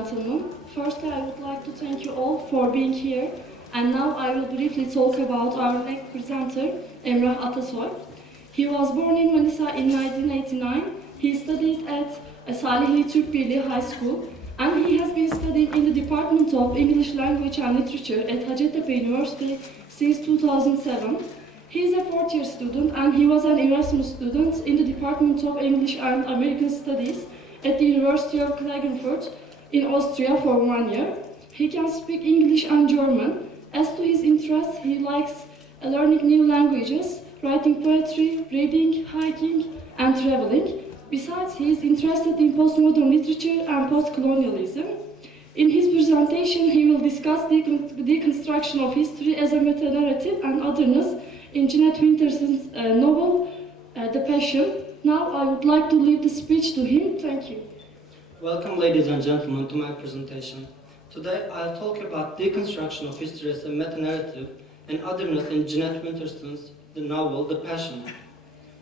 Gentlemen, firstly I would like to thank you all for being here, and now I will briefly talk about our next presenter, Emrah Atasoy. He was born in Manisa in 1989. He studied at Salihli Türk Birliği High School, and he has been studying in the Department of English Language and Literature at Hacettepe University since 2007. He is a fourth-year student, and he was an Erasmus student in the Department of English and American Studies at the University of Klagenfurt in Austria for 1 year. He can speak English and German. As to his interests, he likes learning new languages, writing poetry, reading, hiking, and traveling. Besides, he is interested in postmodern literature and post-colonialism. In his presentation, he will discuss deconstruction of history as a meta-narrative and otherness in Jeanette Winterson's novel, The Passion. Now, I would like to leave the speech to him. Thank you. Welcome, ladies and gentlemen, to my presentation. Today, I'll talk about deconstruction of history as a meta-narrative and otherness in Jeanette Winterson's novel, The Passion.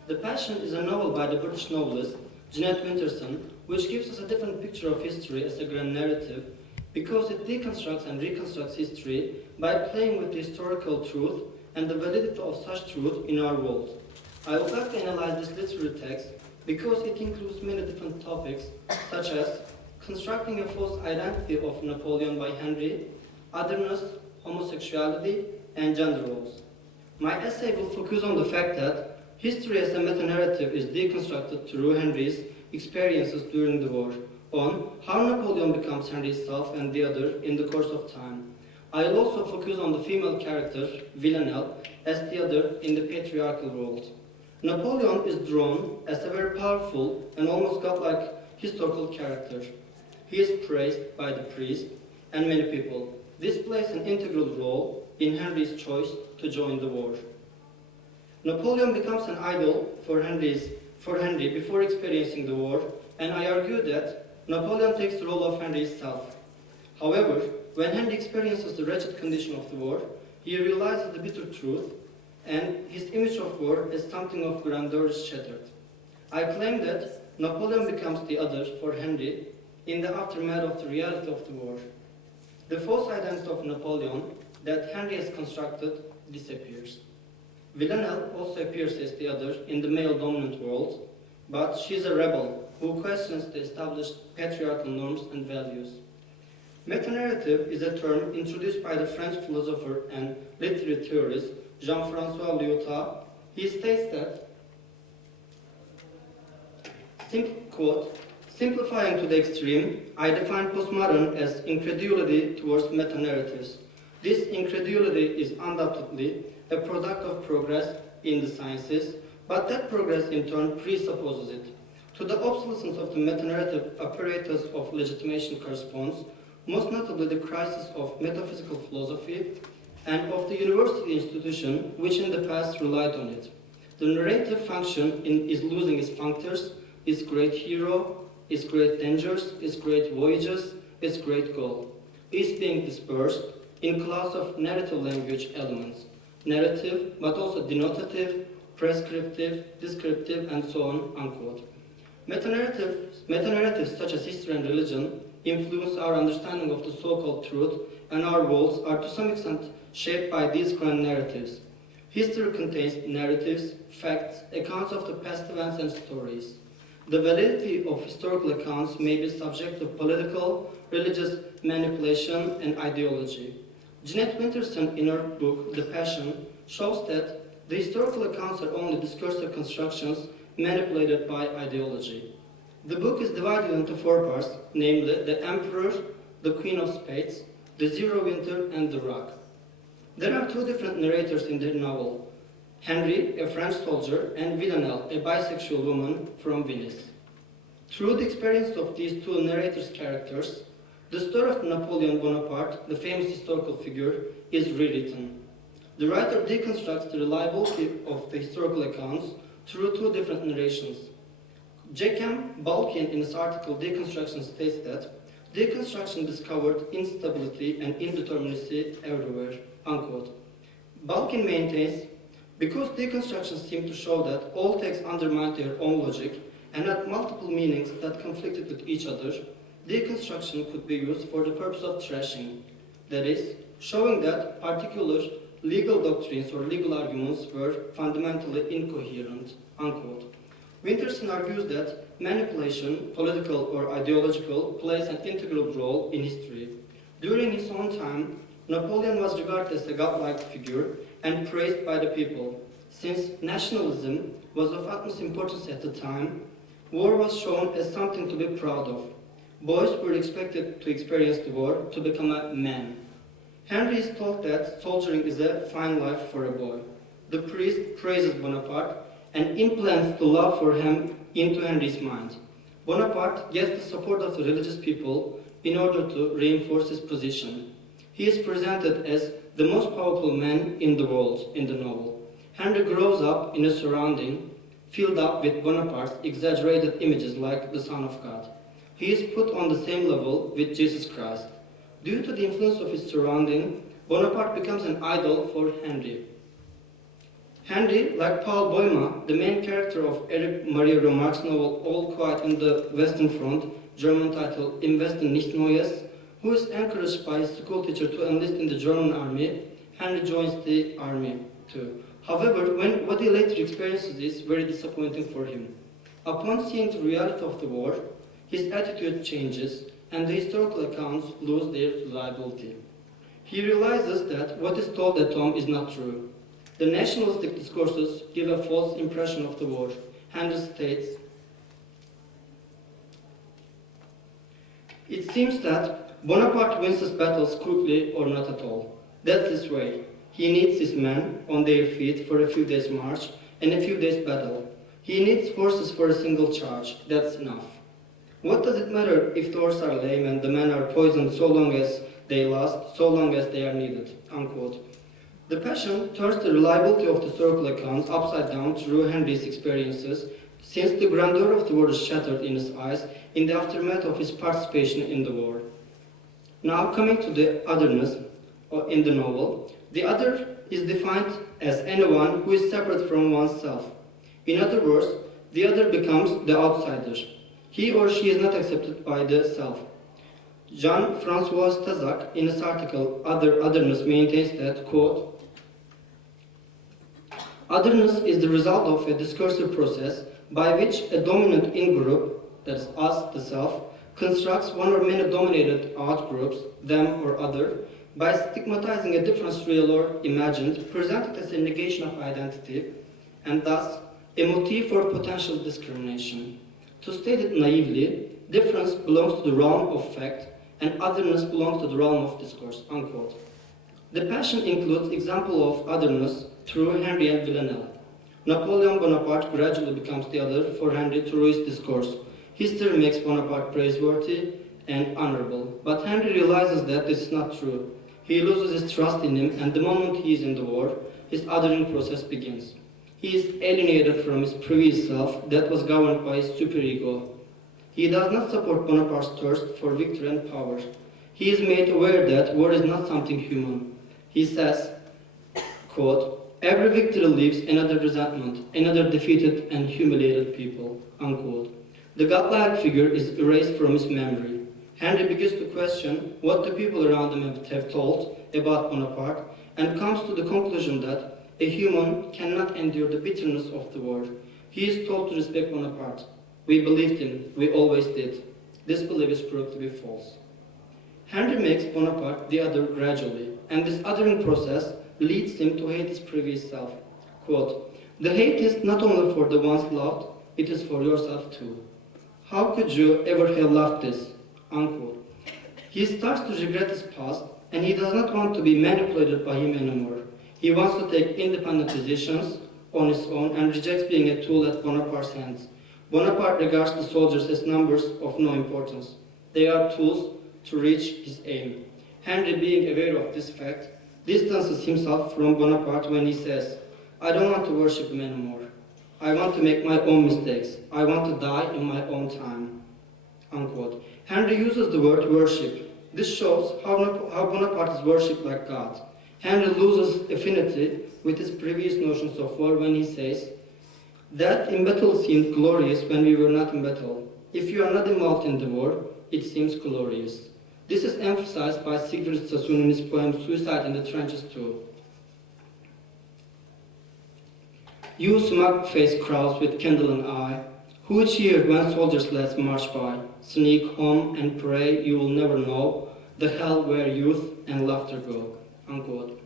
The Passion is a novel by the British novelist Jeanette Winterson, which gives us a different picture of history as a grand narrative because it deconstructs and reconstructs history by playing with the historical truth and the validity of such truth in our world. I would like to analyze this literary text because it includes many different topics, such as constructing a false identity of Napoleon by Henry, otherness, homosexuality, and gender roles. My essay will focus on the fact that history as a meta-narrative is deconstructed through Henry's experiences during the war, on how Napoleon becomes Henry's self and the other in the course of time. I will also focus on the female character, Villanelle, as the other in the patriarchal world. Napoleon is drawn as a very powerful and almost godlike historical character. He is praised by the priest and many people. This plays an integral role in Henry's choice to join the war. Napoleon becomes an idol for Henry before experiencing the war, and I argue that Napoleon takes the role of Henry's self. However, when Henry experiences the wretched condition of the war, he realizes the bitter truth, and his image of war as something of grandeur is shattered. I claim that Napoleon becomes the other for Henry in the aftermath of the reality of the war. The false identity of Napoleon that Henry has constructed disappears. Villanelle also appears as the other in the male-dominant world, but she is a rebel who questions the established patriarchal norms and values. Meta-narrative is a term introduced by the French philosopher and literary theorist Jean-François Lyotard. He states that, quote, simplifying to the extreme, I define postmodern as incredulity towards meta-narratives. This incredulity is undoubtedly a product of progress in the sciences, but that progress in turn presupposes it. To the obsolescence of the meta-narrative apparatus of legitimation corresponds, most notably the crisis of metaphysical philosophy and of the university institution which in the past relied on it. The narrative function is losing its functors, its great hero, its great dangers, its great voyages, its great goal. Is being dispersed in clouds of narrative language elements. Narrative, but also denotative, prescriptive, descriptive, and so on, unquote. Meta-narratives such as history and religion influence our understanding of the so-called truth, and our worlds are to some extent shaped by these grand narratives. History contains narratives, facts, accounts of the past events and stories. The validity of historical accounts may be subject to political, religious manipulation and ideology. Jeanette Winterson, in her book, The Passion, shows that the historical accounts are only discursive constructions manipulated by ideology. The book is divided into 4 parts, namely the Emperor, the Queen of Spades, the Zero Winter, and the Rock. There are 2 different narrators in the novel, Henry, a French soldier, and Villanelle, a bisexual woman from Venice. Through the experience of these 2 narrators' characters, the story of Napoleon Bonaparte, the famous historical figure, is rewritten. The writer deconstructs the reliability of the historical accounts through 2 different narrations. Jacquem Balkin, in his article Deconstruction, states that deconstruction discovered instability and indeterminacy everywhere, unquote. Balkin maintains, because deconstruction seemed to show that all texts undermined their own logic and had multiple meanings that conflicted with each other, deconstruction could be used for the purpose of trashing, that is, showing that particular legal doctrines or legal arguments were fundamentally incoherent, unquote. Winterson argues that manipulation, political or ideological, plays an integral role in history. During his own time, Napoleon was regarded as a godlike figure and praised by the people. Since nationalism was of utmost importance at the time, war was shown as something to be proud of. Boys were expected to experience the war to become a man. Henry is told that soldiering is a fine life for a boy. The priest praises Bonaparte and implants the love for him into Henry's mind. Bonaparte gets the support of the religious people in order to reinforce his position. He is presented as the most powerful man in the world in the novel. Henry grows up in a surrounding filled up with Bonaparte's exaggerated images like the Son of God. He is put on the same level with Jesus Christ. Due to the influence of his surrounding, Bonaparte becomes an idol for Henry. Henry, like Paul Boima, the main character of Eric Maria Remarque's novel All Quiet on the Western Front, German title Im Westen nicht Neues, who is encouraged by his school teacher to enlist in the German army, Henry joins the army too. However, what he later experiences is very disappointing for him. Upon seeing the reality of the war, his attitude changes and the historical accounts lose their reliability. He realizes that what is told at home is not true. The nationalistic discourses give a false impression of the war. Henry states, "It seems that Bonaparte wins his battles quickly or not at all. That's his way. He needs his men on their feet for a few days' march and a few days' battle. He needs horses for a single charge. That's enough. What does it matter if the horses are lame and the men are poisoned so long as they last, so long as they are needed?" Unquote. The Passion turns the reliability of the historical accounts upside down through Henry's experiences, since the grandeur of the war is shattered in his eyes in the aftermath of his participation in the war. Now coming to the otherness in the novel, the other is defined as anyone who is separate from oneself. In other words, the other becomes the outsider. He or she is not accepted by the self. Jean-Francois Stazac, in his article Otherness, maintains that, quote, "Otherness is the result of a discursive process by which a dominant in-group, that is us, the self, constructs one or many dominated out-groups, them or other, by stigmatizing a difference real or imagined, presented as a negation of identity, and thus a motive for potential discrimination. To state it naively, difference belongs to the realm of fact, and otherness belongs to the realm of discourse." Unquote. The Passion includes example of otherness through Henry and Villanelle. Napoleon Bonaparte gradually becomes the other for Henry through his discourse. History makes Bonaparte praiseworthy and honorable, but Henry realizes that this is not true. He loses his trust in him, and the moment he is in the war, his othering process begins. He is alienated from his previous self that was governed by his superego. He does not support Bonaparte's thirst for victory and power. He is made aware that war is not something human. He says, quote, "Every victory leaves another resentment, another defeated and humiliated people," unquote. The godlike figure is erased from his memory. Henry begins to question what the people around him have told about Bonaparte and comes to the conclusion that a human cannot endure the bitterness of the war. He is told to respect Bonaparte. "We believed him, we always did." This belief is proved to be false. Henry makes Bonaparte the other gradually, and this othering process leads him to hate his previous self. Quote, "The hate is not only for the ones loved, it is for yourself too. How could you ever have loved this?" Unquote. He starts to regret his past, and he does not want to be manipulated by him anymore. He wants to take independent decisions on his own and rejects being a tool at Bonaparte's hands. Bonaparte regards the soldiers as numbers of no importance. They are tools to reach his aim. Henry, being aware of this fact, distances himself from Bonaparte when he says, "I don't want to worship him anymore. I want to make my own mistakes. I want to die in my own time." Unquote. Henry uses the word worship. This shows how Bonaparte is worshipped like God. Henry loses affinity with his previous notions of war when he says, "That in battle seemed glorious when we were not in battle. If you are not involved in the war, it seems glorious. This is emphasized by Sigrid Sassoon in his poem Suicide in the Trenches too. You smug-faced crowds with kindling eye, who cheered when soldiers' lads march by, sneak home and pray you will never know the hell where youth and laughter go. Unquote.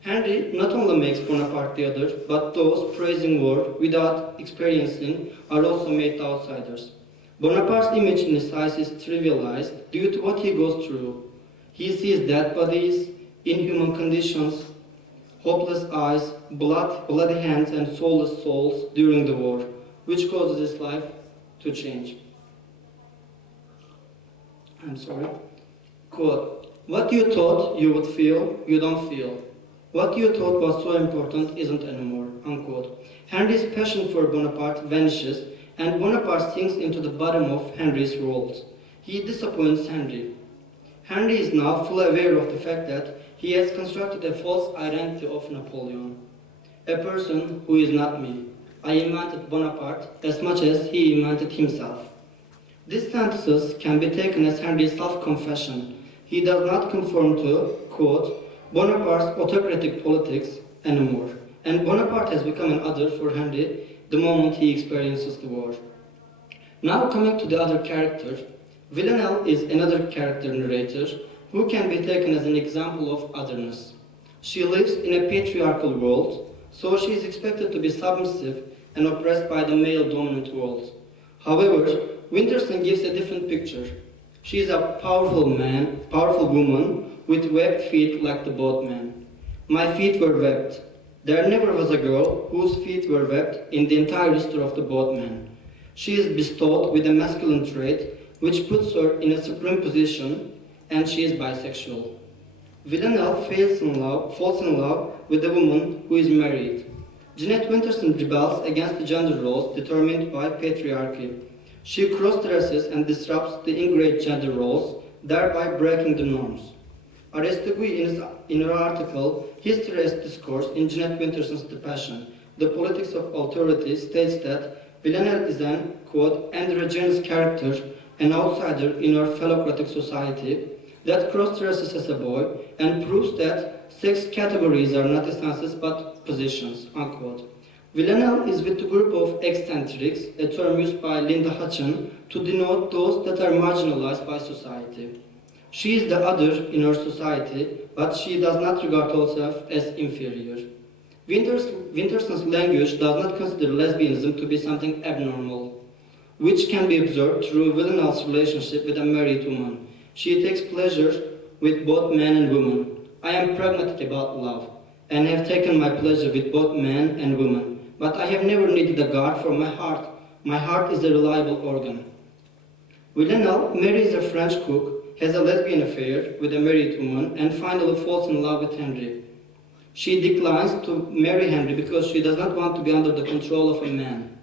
Henry not only makes Bonaparte the other, but those praising war without experiencing are also made outsiders. Bonaparte's image in his eyes is trivialized due to what he goes through. He sees dead bodies, inhuman conditions, hopeless eyes, bloody hands, and soulless souls during the war, which causes his life to change. Quote, what you thought you would feel, you don't feel. What you thought was so important isn't anymore. Unquote. Henry's passion for Bonaparte vanishes, and Bonaparte sinks into the bottom of Henry's world. He disappoints Henry. Henry is now fully aware of the fact that he has constructed a false identity of Napoleon. A person who is not me. I invented Bonaparte as much as he invented himself. These sentences can be taken as Henry's self-confession. He does not conform to, quote, Bonaparte's autocratic politics anymore, and Bonaparte has become an other for Henry the moment he experiences the war. Now coming to the other character, Villanelle is another character narrator who can be taken as an example of otherness. She lives in a patriarchal world, so she is expected to be submissive and oppressed by the male-dominant world. However, Winterson gives a different picture. She is a powerful woman with webbed feet like the boatman. My feet were webbed. There never was a girl whose feet were webbed in the entire history of the boatman. She is bestowed with a masculine trait which puts her in a supreme position, and she is bisexual. Villanelle falls in love with a woman who is married. Jeanette Winterson rebels against the gender roles determined by patriarchy. She cross-dresses and disrupts the ingrained gender roles, thereby breaking the norms. Hacettepe, in her article, History as Discourse in Jeanette Winterson's The Passion, The Politics of Authority, states that Villanelle is an, quote, androgynous character, an outsider in our phallocratic society, that cross-dresses as a boy and proves that sex categories are not essences but positions, unquote. Villanelle is with the group of eccentrics, a term used by Linda Hutchin to denote those that are marginalized by society. She is the other in her society, but she does not regard herself as inferior. Winterson's language does not consider lesbianism to be something abnormal, which can be observed through Villanelle's relationship with a married woman. She takes pleasure with both men and women. I am pragmatic about love, and have taken my pleasure with both men and women, but I have never needed a guard for my heart. My heart is a reliable organ. Villanelle marries a French cook, has a lesbian affair with a married woman, and finally falls in love with Henry. She declines to marry Henry because she does not want to be under the control of a man.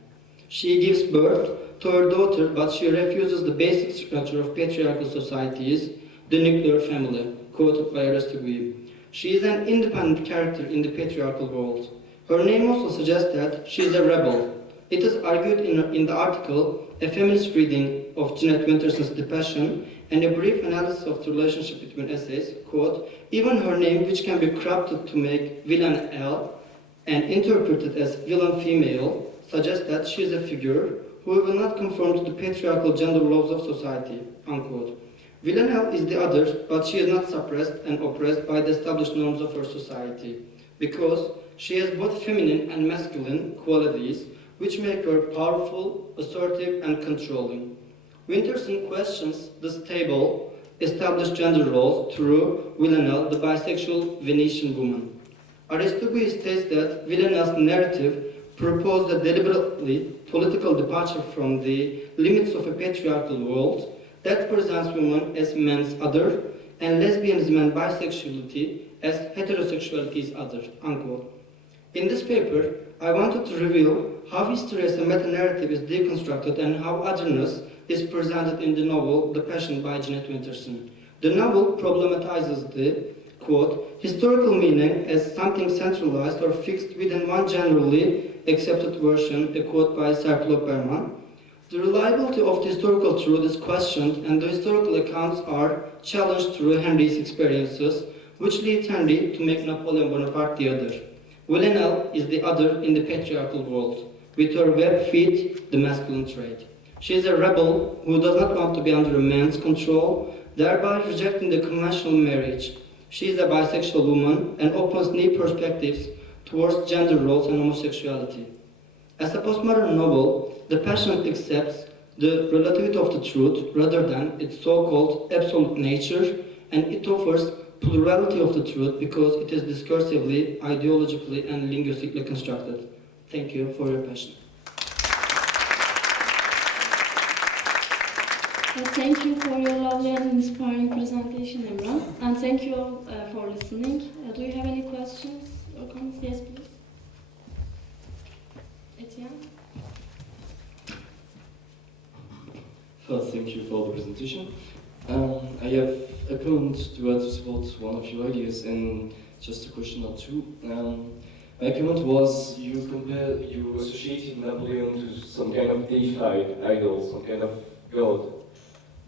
She gives birth to her daughter, but she refuses the basic structure of patriarchal societies, the nuclear family, quoted by Hacettepe. She is an independent character in the patriarchal world. Her name also suggests that she is a rebel. It is argued in the article, a feminist reading of Jeanette Winterson's The Passion, and a brief analysis of the relationship between essays, quote, even her name, which can be corrupted to make Villanelle and interpreted as villain female, suggests that she is a figure who will not conform to the patriarchal gender laws of society, unquote. Villanelle is the other, but she is not suppressed and oppressed by the established norms of her society, because she has both feminine and masculine qualities, which make her powerful, assertive, and controlling. Winterson questions the stable, established gender roles through Villanelle, the bisexual Venetian woman. Hacettepe states that Villanelle's narrative proposed a deliberately political departure from the limits of a patriarchal world that presents women as men's other, and lesbianism and bisexuality as heterosexuality's other, unquote. In this paper, I wanted to reveal how history as a meta-narrative is deconstructed and how otherness is presented in the novel The Passion by Jeanette Winterson. The novel problematizes the, quote, historical meaning as something centralized or fixed within one generally accepted version, a quote by Serpilo Berman. The reliability of the historical truth is questioned, and the historical accounts are challenged through Henry's experiences, which lead Henry to make Napoleon Bonaparte the other. Villanelle is the other in the patriarchal world, with her webbed feet, the masculine trait. She is a rebel who does not want to be under a man's control, thereby rejecting the conventional marriage. She is a bisexual woman and opens new perspectives towards gender roles and homosexuality. As a postmodern novel, The Passion accepts the relativity of the truth rather than its so-called absolute nature, and it offers plurality of the truth because it is discursively, ideologically, and linguistically constructed. Thank you for your passion. Thank you for your lovely and inspiring presentation, Emrah. And thank you all for listening. Do you have any questions or comments? Yes, please. Etienne? First, thank you for the presentation. I have a comment to add to support one of your ideas and just a question or two. My comment was you associated Napoleon to some kind of deified idol, some kind of god.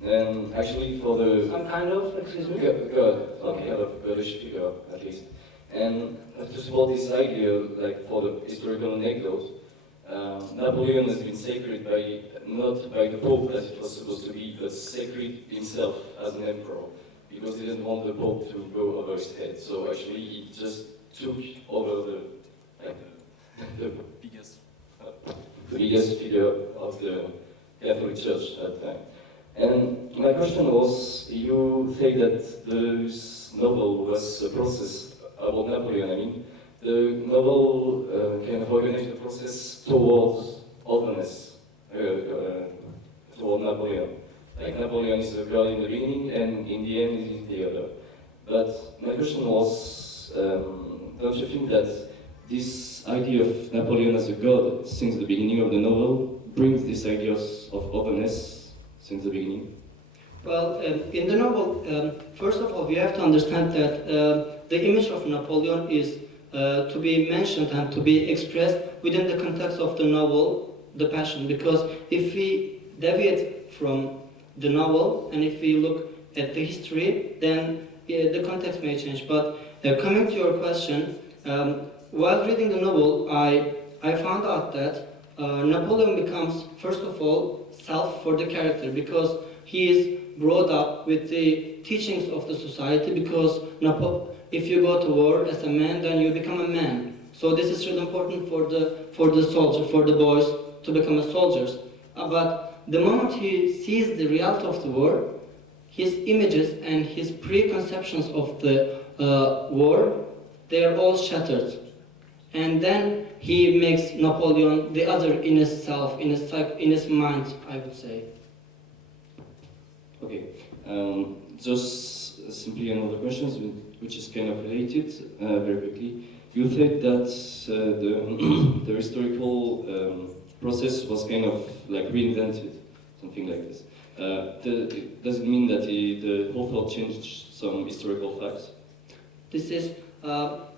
And actually for the... Some kind of, excuse me? God, some Okay. kind of goddish figure, at least. And to support this idea, like for the historical anecdote, Napoleon has been sacred by, not by the Pope as it was supposed to be, but sacred himself as an emperor, because he didn't want the Pope to go over his head. So actually he just took over the biggest figure of the Catholic Church at the time. And my question was, you say that this novel was a process about Napoleon, I mean, the novel kind of organized the process towards Otherness, toward Napoleon. Like Napoleon is the god in the beginning, and in the end is the other. But my question was, don't you think that this idea of Napoleon as a god since the beginning of the novel brings these ideas of Otherness since the beginning? Well, in the novel, first of all, we have to understand that the image of Napoleon is to be mentioned and to be expressed within the context of the novel, The Passion, because if we deviate from the novel and if we look at the history, then the context may change. But coming to your question, while reading the novel, I found out that Napoleon becomes, first of all, self for the character, because he is brought up with the teachings of the society, because if you go to war as a man, then you become a man. So this is really important for the soldier, for the boys to become soldiers. But the moment he sees the reality of the war, his images and his preconceptions of the war, they are all shattered. And then he makes Napoleon the other in his self, in his mind, I would say. Okay, just simply another question, which is kind of related, very quickly. You said that the historical process was kind of like reinvented, something like this. Does it mean that the author changed some historical facts? This is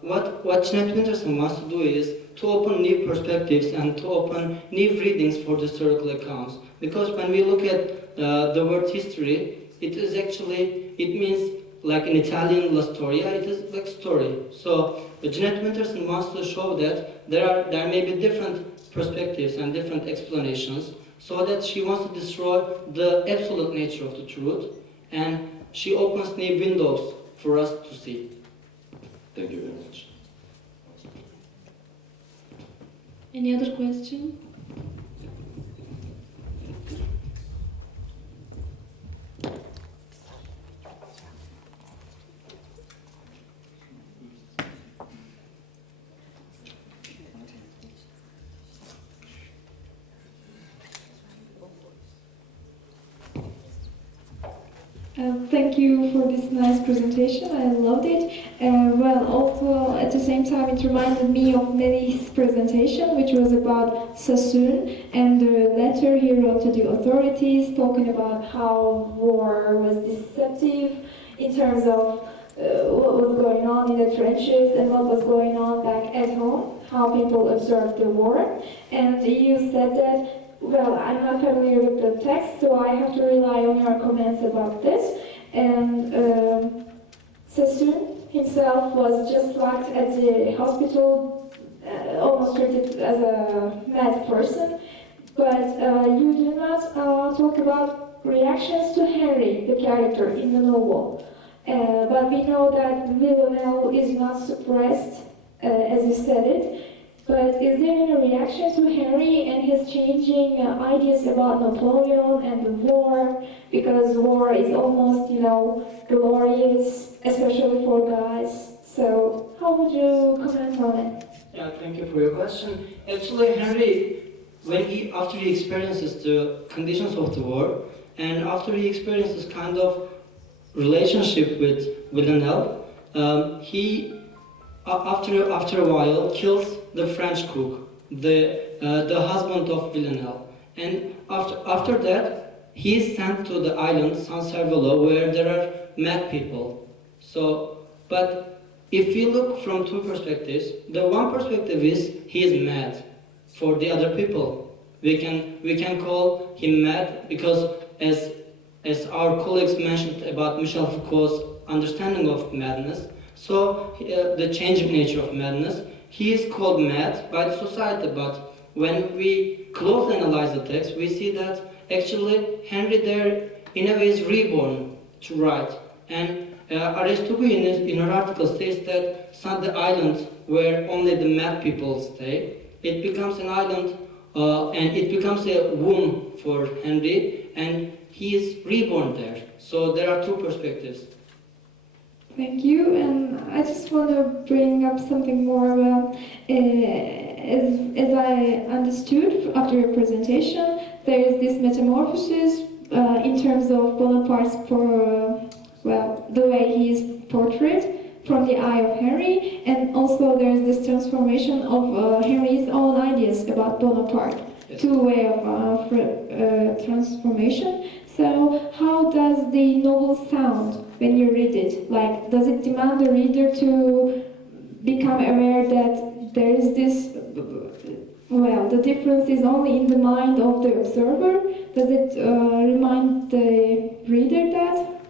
what Jeanette Winterson wants to do is to open new perspectives and to open new readings for the historical accounts. Because when we look at the word history, it is actually, it means like in Italian la storia, it is like story. So Jeanette Winterson wants to show that there may be different perspectives and different explanations, so that she wants to destroy the absolute nature of the truth, and she opens new windows for us to see. Thank you very much. Any other question? Thank you for this nice presentation. I loved it. Well, also at the same time, it reminded me of Melly's presentation, which was about Sassoon and the letter he wrote to the authorities, talking about how war was deceptive in terms of what was going on in the trenches and what was going on back at home, how people observed the war. And you said that well, I'm not familiar with the text, so I have to rely on your comments about this. And Sassoon himself was just locked at the hospital, almost treated as a mad person. But you do not talk about reactions to Henry, the character in the novel. But we know that Villanelle is not suppressed, as you said it. But is there any reaction to Henry and his changing ideas about Napoleon and the war? Because war is almost, glorious, especially for guys. So how would you comment on it? Yeah, thank you for your question. Actually, Henry, after he experiences the conditions of the war, and after he experiences kind of relationship with Villanelle, he after a while kills the French cook, the husband of Villanelle, and after that he is sent to the island San Cervelo, where there are mad people. So, but if we look from two perspectives, the one perspective is he is mad. For the other people, we can call him mad because as our colleagues mentioned about Michel Foucault's understanding of madness, so the changing nature of madness, he is called mad by the society. But when we closely analyze the text, we see that actually Henry there in a way is reborn to write. And Aristotle in her article says that the island where only the mad people stay, it becomes an island and it becomes a womb for Henry, and he is reborn there. So there are two perspectives. Thank you, and I just want to bring up something more. Well, as I understood after your presentation, there is this metamorphosis in terms of Bonaparte's, the way he is portrayed from the eye of Henry, and also there is this transformation of Henry's own ideas about Bonaparte. Yes. Two-way of transformation. So how does the novel sound when you read it? Like, does it demand the reader to become aware that there is this, the difference is only in the mind of the observer? Does it remind the reader that?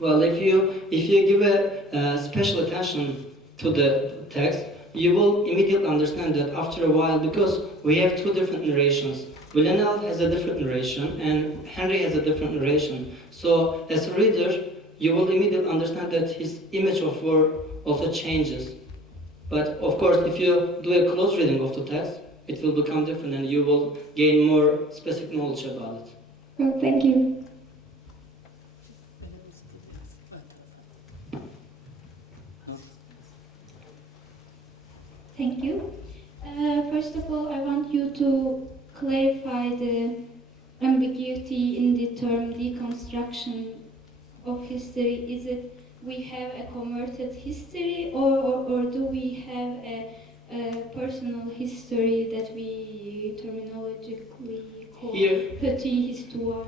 Well, if you give a special attention to the text, you will immediately understand that after a while, because we have two different narrations. Villanelle has a different narration and Henry has a different narration. So as a reader, you will immediately understand that his image of war also changes. But of course, if you do a close reading of the text, it will become different and you will gain more specific knowledge about it. Well, thank you. Thank you. First of all, I want you to clarify the ambiguity in the term deconstruction of history. Is it we have a converted history, or do we have a personal history that we terminologically call petit histoire,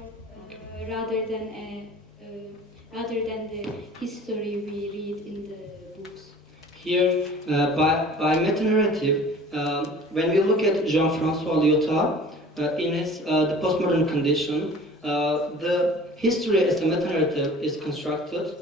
rather than the history we read in the books? Here, by meta-narrative, when we look at Jean-François Lyotard, in his The Postmodern Condition, the history as a meta-narrative is constructed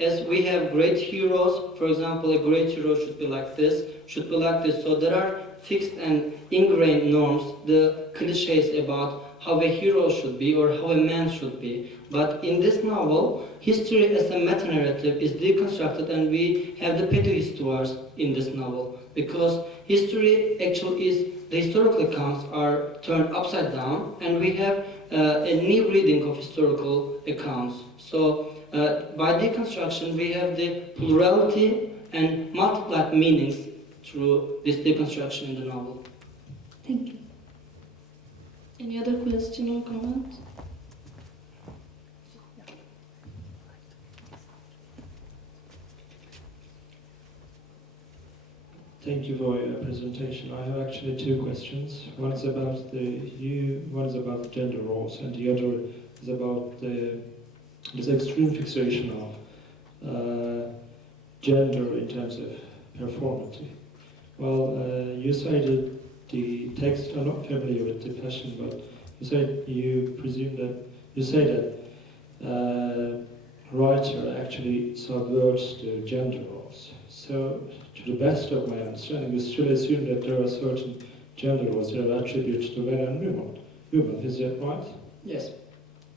as we have great heroes. For example, a great hero should be like this, should be like this. So there are fixed and ingrained norms, the cliches about how a hero should be or how a man should be. But in this novel, history as a meta-narrative is deconstructed, and we have the petit histoires in this novel, because history actually is, the historical accounts are turned upside down, and we have a new reading of historical accounts. So by deconstruction, we have the plurality and multiplied meanings through this deconstruction in the novel. Thank you. Any other question or comment? Thank you for your presentation. I have actually two questions. One is about one is about gender roles, and the other is about this extreme fixation of gender in terms of performative. Well, you cited the text. I'm not familiar with the passion, but you say that writer actually subverts the gender roles. So, to the best of my understanding, we still assume that there are certain gender roles that are attributed to men and women. Is that right? Yes.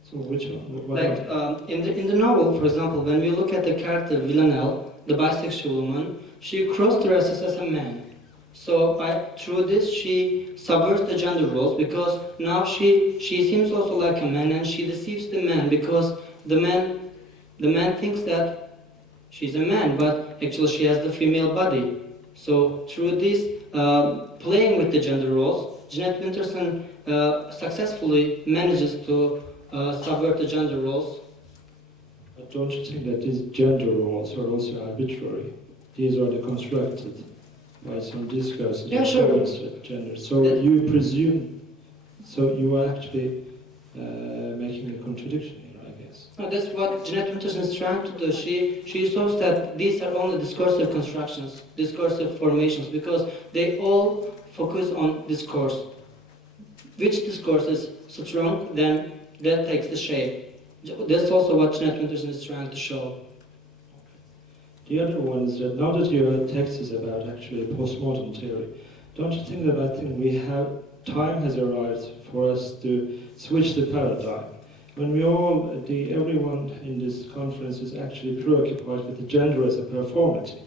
So which one? Like in the novel, for example, when we look at the character Villanelle, the bisexual woman, she cross-dresses as a man. So through this, she subverts the gender roles because now she seems also like a man, and she deceives the man because the man thinks that she's a man, but actually she has the female body. So through this playing with the gender roles, Jeanette Winterson successfully manages to subvert the gender roles. But don't you think that these gender roles are also arbitrary? These are constructed by some discourses Yeah, sure. of gender. So you presume, so you are actually making a contradiction here, I guess. No, that's what Jeanette Winterson is trying to do. She shows that these are only discursive constructions, discursive formations, because they all focus on discourse. Which discourse is strong, then that takes the shape. That's also what Jeanette Winterson is trying to show. The other one is that now that your text is about actually postmodern theory, don't you think that time has arrived for us to switch the paradigm? When everyone in this conference is actually preoccupied with the gender as a performative.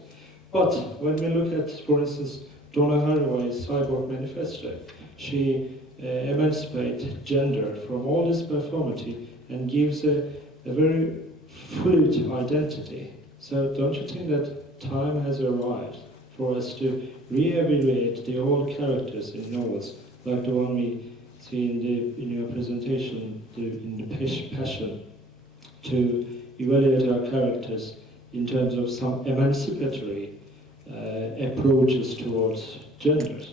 But when we look at, for instance, Donna Haraway's Cyborg Manifesto, she emancipates gender from all this performative and gives a very fluid identity. So don't you think that time has arrived for us to re-evaluate the old characters in novels, like the one we see in your presentation, in the passion, to evaluate our characters in terms of some emancipatory approaches towards genders?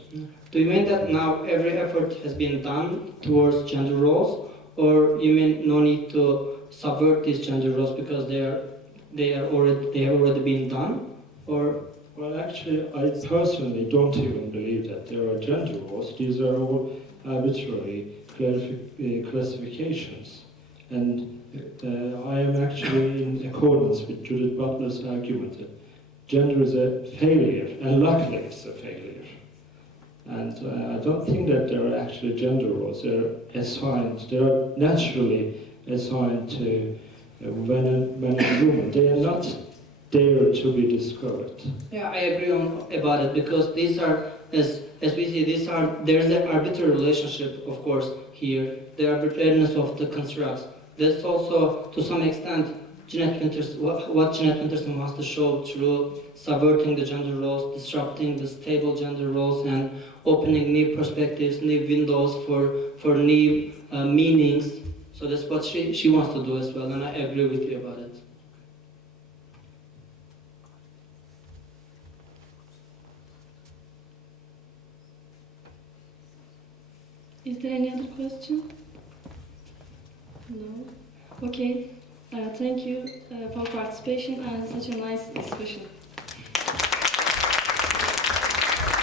Do you mean that now every effort has been done towards gender roles, or you mean no need to subvert these gender roles because they have already been done? Or well, actually, I personally don't even believe that there are gender roles. These are all arbitrary classifications, and I am actually in accordance with Judith Butler's argument that gender is a failure, and luckily it's a failure. And I don't think that there are actually gender roles. They are naturally assigned to men and women. They are not there to be discovered. yeah, I agree about it, because these are, as we see, there's an arbitrary relationship, of course, here, the arbitrariness of the constructs. That's also, to some extent, what Jeanette Winterson wants to show through subverting the gender roles, disrupting the stable gender roles, and opening new perspectives, new windows for new meanings. So that's what she wants to do as well, and I agree with you about it. Is there any other question? No? Okay. Thank you for participation and such a nice discussion.